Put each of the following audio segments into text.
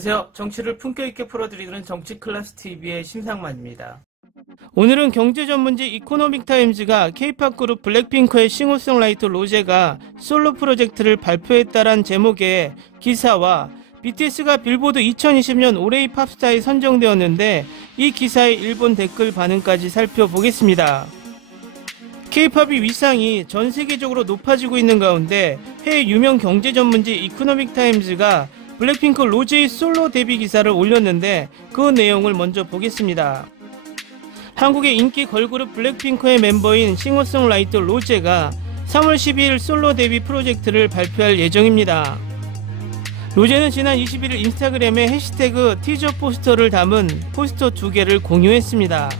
안녕하세요. 정치를 품격 있게 풀어드리는 정치클래스TV의 심상만입니다. 오늘은 경제전문지 이코노믹타임즈가 K-POP 그룹 블랙핑크의 싱어송라이터 로제가 솔로 프로젝트를 발표했다란 제목의 기사와 BTS가 빌보드 2020년 올해의 팝스타에 선정되었는데 이 기사의 일본 댓글 반응까지 살펴보겠습니다. K-POP의 위상이 전 세계적으로 높아지고 있는 가운데 해외 유명 경제전문지 이코노믹타임즈가 블랙핑크 로제의 솔로 데뷔 기사를 올렸는데 그 내용을 먼저 보겠습니다. 한국의 인기 걸그룹 블랙핑크의 멤버인 싱어송라이터 로제가 3월 12일 솔로 데뷔 프로젝트를 발표할 예정입니다. 로제는 지난 21일 인스타그램에 해시태그 티저 포스터를 담은 포스터 2개를 공유했습니다.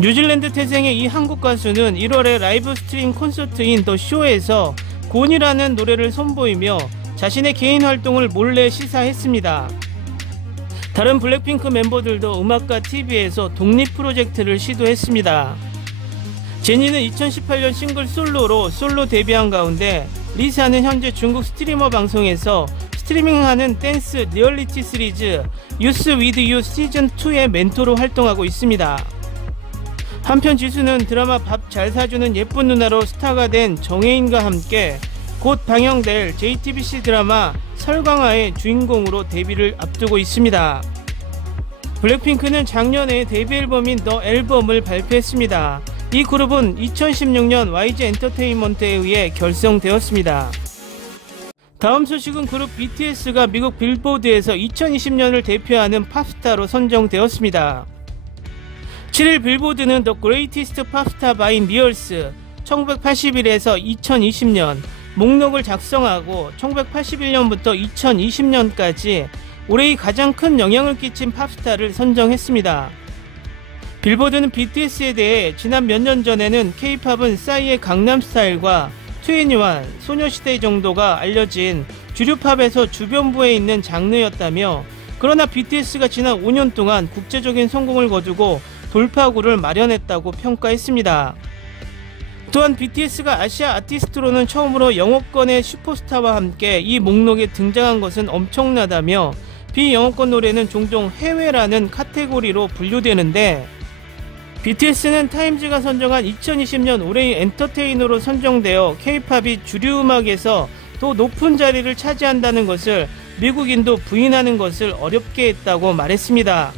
뉴질랜드 태생의 이 한국 가수는 1월에 라이브 스트림 콘서트인 더 쇼에서 곤이라는 노래를 선보이며 자신의 개인 활동을 몰래 시사했습니다. 다른 블랙핑크 멤버들도 음악과 TV에서 독립 프로젝트를 시도했습니다. 제니는 2018년 싱글 솔로로 솔로 데뷔한 가운데 리사는 현재 중국 스트리머 방송에서 스트리밍하는 댄스 리얼리티 시리즈 유스 위드 유 시즌2의 멘토로 활동하고 있습니다. 한편 지수는 드라마 밥 잘 사주는 예쁜 누나로 스타가 된 정혜인과 함께 곧 방영될 JTBC 드라마 설광아의 주인공으로 데뷔를 앞두고 있습니다. 블랙핑크는 작년에 데뷔 앨범인 더 앨범을 발표했습니다. 이 그룹은 2016년 YG 엔터테인먼트에 의해 결성되었습니다. 다음 소식은 그룹 BTS가 미국 빌보드에서 2020년을 대표하는 팝스타로 선정되었습니다. 7일 빌보드는 The Greatest Popstar by Years 1981에서 2020년 목록을 작성하고 1981년부터 2020년까지 올해의 가장 큰 영향을 끼친 팝스타를 선정했습니다. 빌보드는 BTS에 대해 지난 몇 년 전에는 K-POP은 싸이의 강남스타일과 2NE1, 소녀시대 정도가 알려진 주류팝에서 주변부에 있는 장르였다며 그러나 BTS가 지난 5년 동안 국제적인 성공을 거두고 돌파구를 마련했다고 평가했습니다. 또한 BTS가 아시아 아티스트로는 처음으로 영어권의 슈퍼스타와 함께 이 목록에 등장한 것은 엄청나다며 비영어권 노래는 종종 해외라는 카테고리로 분류되는데 BTS는 타임즈가 선정한 2020년 올해의 엔터테이너로 선정되어 K-POP이 주류음악에서 더 높은 자리를 차지한다는 것을 미국인도 부인하는 것을 어렵게 했다고 말했습니다.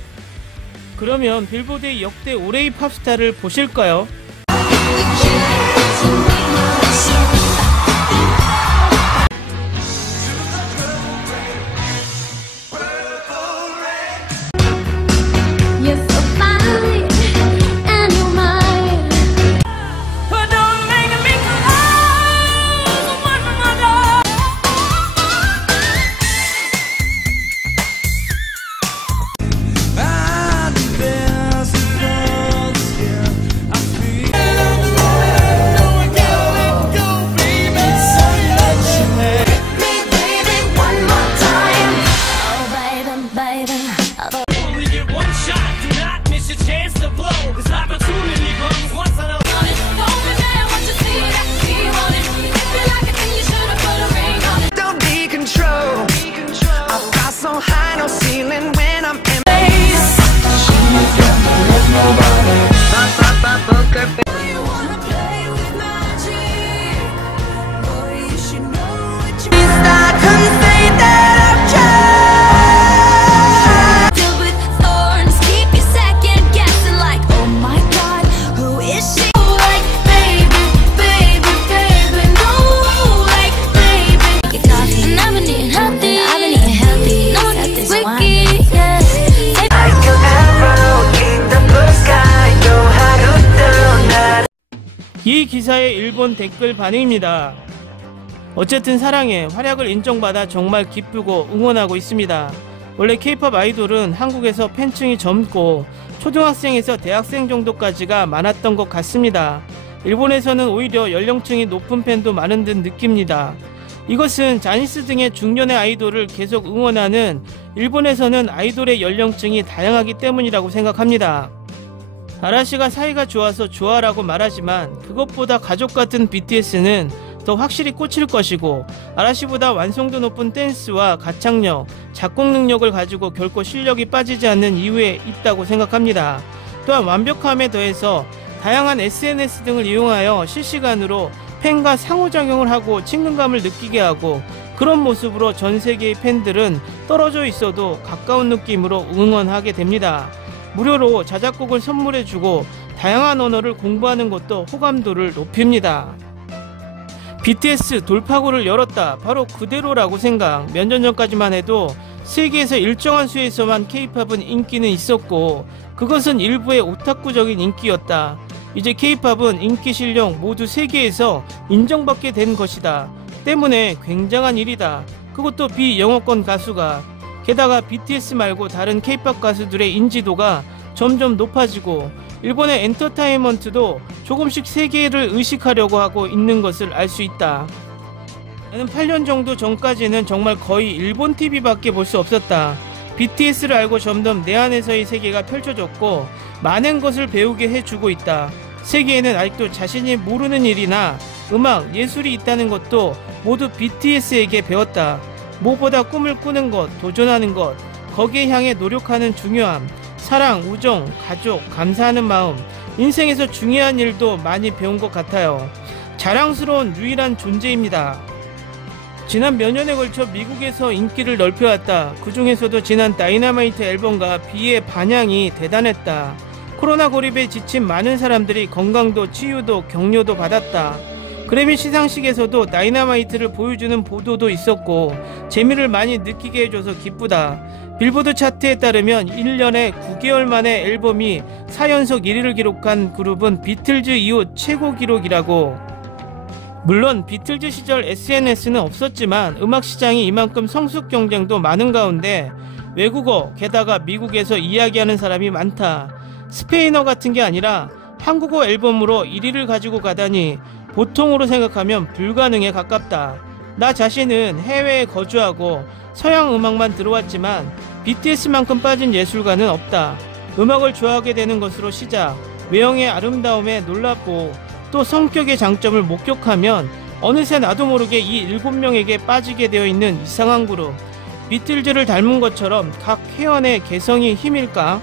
그러면 빌보드의 역대 올해의 팝스타를 보실까요? 이 기사의 일본 댓글 반응입니다. 어쨌든 사랑해, 활약을 인정받아 정말 기쁘고 응원하고 있습니다. 원래 K-POP 아이돌은 한국에서 팬층이 젊고 초등학생에서 대학생 정도까지가 많았던 것 같습니다. 일본에서는 오히려 연령층이 높은 팬도 많은 듯 느낍니다. 이것은 자니스 등의 중년의 아이돌을 계속 응원하는 일본에서는 아이돌의 연령층이 다양하기 때문이라고 생각합니다. 아라시가 사이가 좋아서 좋아라고 말하지만 그것보다 가족같은 BTS는 더 확실히 꽂힐 것이고, 아라시보다 완성도 높은 댄스와 가창력, 작곡 능력을 가지고 결코 실력이 빠지지 않는 이유에 있다고 생각합니다. 또한 완벽함에 더해서 다양한 SNS 등을 이용하여 실시간으로 팬과 상호작용을 하고 친근감을 느끼게 하고, 그런 모습으로 전 세계의 팬들은 떨어져 있어도 가까운 느낌으로 응원하게 됩니다. 무료로 자작곡을 선물해주고 다양한 언어를 공부하는 것도 호감도를 높입니다. BTS 돌파구를 열었다. 바로 그대로라고 생각. 몇 년 전까지만 해도 세계에서 일정한 수에서만 K-팝은 인기는 있었고, 그것은 일부의 오타쿠적인 인기였다. 이제 K-팝은 인기 실력 모두 세계에서 인정받게 된 것이다. 때문에 굉장한 일이다. 그것도 비영어권 가수가. 게다가 BTS 말고 다른 K-팝 가수들의 인지도가 점점 높아지고, 일본의 엔터테인먼트도 조금씩 세계를 의식하려고 하고 있는 것을 알 수 있다. 나는 8년 정도 전까지는 정말 거의 일본 TV밖에 볼 수 없었다. BTS를 알고 점점 내 안에서의 세계가 펼쳐졌고 많은 것을 배우게 해주고 있다. 세계에는 아직도 자신이 모르는 일이나 음악, 예술이 있다는 것도 모두 BTS에게 배웠다. 무엇보다 꿈을 꾸는 것, 도전하는 것, 거기에 향해 노력하는 중요함, 사랑, 우정, 가족, 감사하는 마음, 인생에서 중요한 일도 많이 배운 것 같아요. 자랑스러운 유일한 존재입니다. 지난 몇 년에 걸쳐 미국에서 인기를 넓혀왔다. 그 중에서도 지난 다이너마이트 앨범과 비의 반향이 대단했다. 코로나 고립에 지친 많은 사람들이 건강도 치유도 격려도 받았다. 그래미 시상식에서도 다이너마이트를 보여주는 보도도 있었고 재미를 많이 느끼게 해줘서 기쁘다. 빌보드 차트에 따르면 1년에 9개월 만에 앨범이 4연속 1위를 기록한 그룹은 비틀즈 이후 최고 기록이라고. 물론 비틀즈 시절 SNS는 없었지만 음악 시장이 이만큼 성숙 경쟁도 많은 가운데 외국어, 게다가 미국에서 이야기하는 사람이 많다. 스페인어 같은 게 아니라 한국어 앨범으로 1위를 가지고 가다니 보통으로 생각하면 불가능에 가깝다. 나 자신은 해외에 거주하고 서양 음악만 들어왔지만 BTS만큼 빠진 예술가는 없다. 음악을 좋아하게 되는 것으로 시작, 외형의 아름다움에 놀랍고 또 성격의 장점을 목격하면 어느새 나도 모르게 이 7명에게 빠지게 되어 있는 이상한 그룹. 비틀즈를 닮은 것처럼 각 회원의 개성이 힘일까?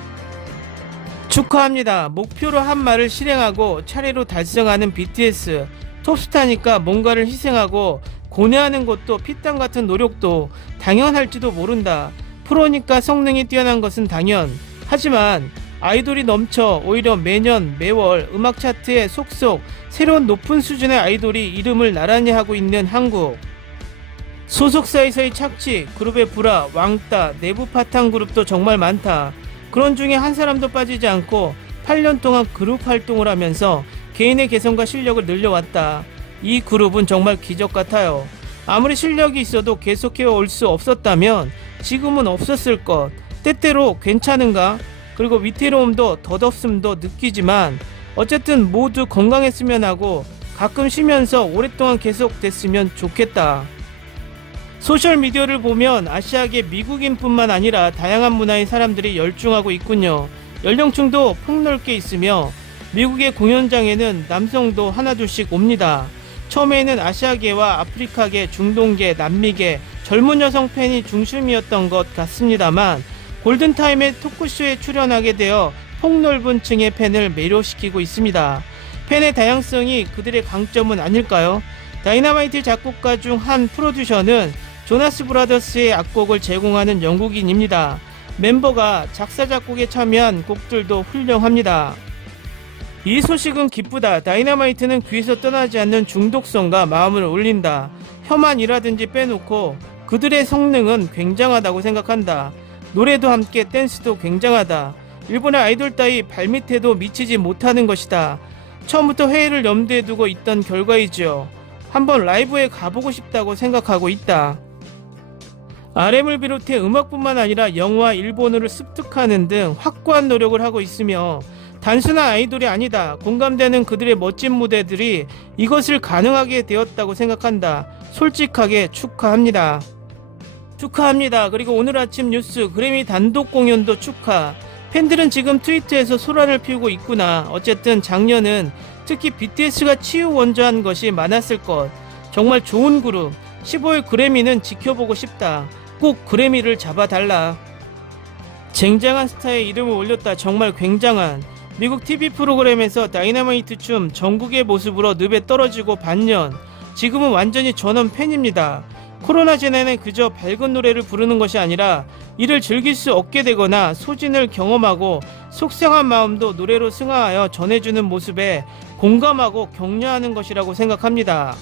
축하합니다. 목표로 한 말을 실행하고 차례로 달성하는 BTS. 톱스타니까 뭔가를 희생하고 고뇌하는 것도 피땀 같은 노력도 당연할지도 모른다. 프로니까 성능이 뛰어난 것은 당연. 하지만 아이돌이 넘쳐 오히려 매년 매월 음악 차트에 속속 새로운 높은 수준의 아이돌이 이름을 나란히 하고 있는 한국. 소속사에서의 착취, 그룹의 불화, 왕따, 내부 파탄 그룹도 정말 많다. 그런 중에 한 사람도 빠지지 않고 8년 동안 그룹 활동을 하면서 개인의 개성과 실력을 늘려왔다. 이 그룹은 정말 기적 같아요. 아무리 실력이 있어도 계속해 올 수 없었다면 지금은 없었을 것. 때때로 괜찮은가? 그리고 위태로움도 덧없음도 느끼지만 어쨌든 모두 건강했으면 하고 가끔 쉬면서 오랫동안 계속됐으면 좋겠다. 소셜미디어를 보면 아시아계 미국인뿐만 아니라 다양한 문화의 사람들이 열중하고 있군요. 연령층도 폭넓게 있으며 미국의 공연장에는 남성도 하나둘씩 옵니다. 처음에는 아시아계와 아프리카계, 중동계, 남미계, 젊은 여성 팬이 중심이었던 것 같습니다만 골든타임의 토크쇼에 출연하게 되어 폭넓은 층의 팬을 매료시키고 있습니다. 팬의 다양성이 그들의 강점은 아닐까요? 다이너마이트 작곡가 중 한 프로듀서는 조나스 브라더스의 악곡을 제공하는 영국인입니다. 멤버가 작사 작곡에 참여한 곡들도 훌륭합니다. 이 소식은 기쁘다. 다이너마이트는 귀에서 떠나지 않는 중독성과 마음을 울린다. 혐한이라든지 빼놓고 그들의 성능은 굉장하다고 생각한다. 노래도 함께 댄스도 굉장하다. 일본의 아이돌 따위 발밑에도 미치지 못하는 것이다. 처음부터 회의를 염두에 두고 있던 결과이지요. 한번 라이브에 가보고 싶다고 생각하고 있다. RM을 비롯해 음악뿐만 아니라 영화, 일본어를 습득하는 등 확고한 노력을 하고 있으며 단순한 아이돌이 아니다. 공감되는 그들의 멋진 무대들이 이것을 가능하게 되었다고 생각한다. 솔직하게 축하합니다. 축하합니다. 그리고 오늘 아침 뉴스 그래미 단독 공연도 축하. 팬들은 지금 트위터에서 소란을 피우고 있구나. 어쨌든 작년은 특히 BTS가 치유 원조한 것이 많았을 것. 정말 좋은 그룹. 15일 그래미는 지켜보고 싶다. 꼭 그래미를 잡아달라. 쟁쟁한 스타의 이름을 올렸다. 정말 굉장한. 미국 TV 프로그램에서 다이너마이트 춤 전국의 모습으로 늪에 떨어지고 반년. 지금은 완전히 전원 팬입니다. 코로나 전에는 그저 밝은 노래를 부르는 것이 아니라 이를 즐길 수 없게 되거나 소진을 경험하고 속상한 마음도 노래로 승화하여 전해주는 모습에 공감하고 격려하는 것이라고 생각합니다.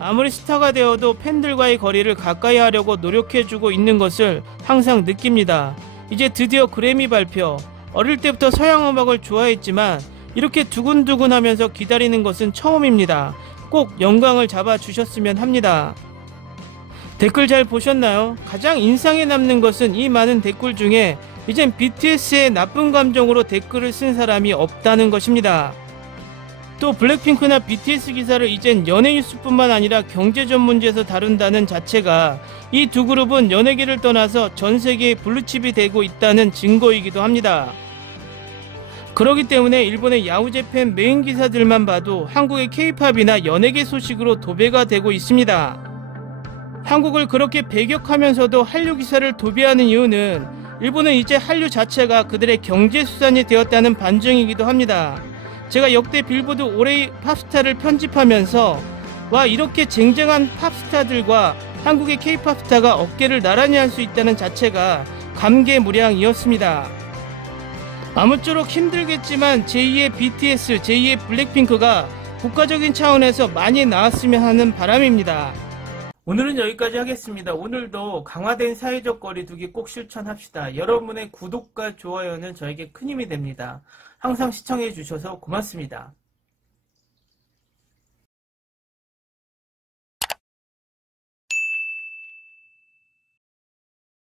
아무리 스타가 되어도 팬들과의 거리를 가까이 하려고 노력해주고 있는 것을 항상 느낍니다. 이제 드디어 그래미 발표. 어릴 때부터 서양 음악을 좋아했지만 이렇게 두근두근하면서 기다리는 것은 처음입니다. 꼭 영광을 잡아주셨으면 합니다. 댓글 잘 보셨나요? 가장 인상에 남는 것은 이 많은 댓글 중에 이젠 BTS의 나쁜 감정으로 댓글을 쓴 사람이 없다는 것입니다. 또 블랙핑크나 BTS 기사를 이젠 연예 뉴스뿐만 아니라 경제 전문지에서 다룬다는 자체가 이 두 그룹은 연예계를 떠나서 전 세계의 블루칩이 되고 있다는 증거이기도 합니다. 그렇기 때문에 일본의 야후재팬 메인 기사들만 봐도 한국의 K-팝이나 연예계 소식으로 도배가 되고 있습니다. 한국을 그렇게 배격하면서도 한류 기사를 도배하는 이유는 일본은 이제 한류 자체가 그들의 경제 수단이 되었다는 반증이기도 합니다. 제가 역대 빌보드 올해의 팝스타를 편집하면서 와, 이렇게 쟁쟁한 팝스타들과 한국의 K-팝 스타가 어깨를 나란히 할 수 있다는 자체가 감개무량이었습니다. 아무쪼록 힘들겠지만 제2의 BTS, 제2의 블랙핑크가 국가적인 차원에서 많이 나왔으면 하는 바람입니다. 오늘은 여기까지 하겠습니다. 오늘도 강화된 사회적 거리두기 꼭 실천합시다. 여러분의 구독과 좋아요는 저에게 큰 힘이 됩니다. 항상 시청해 주셔서 고맙습니다.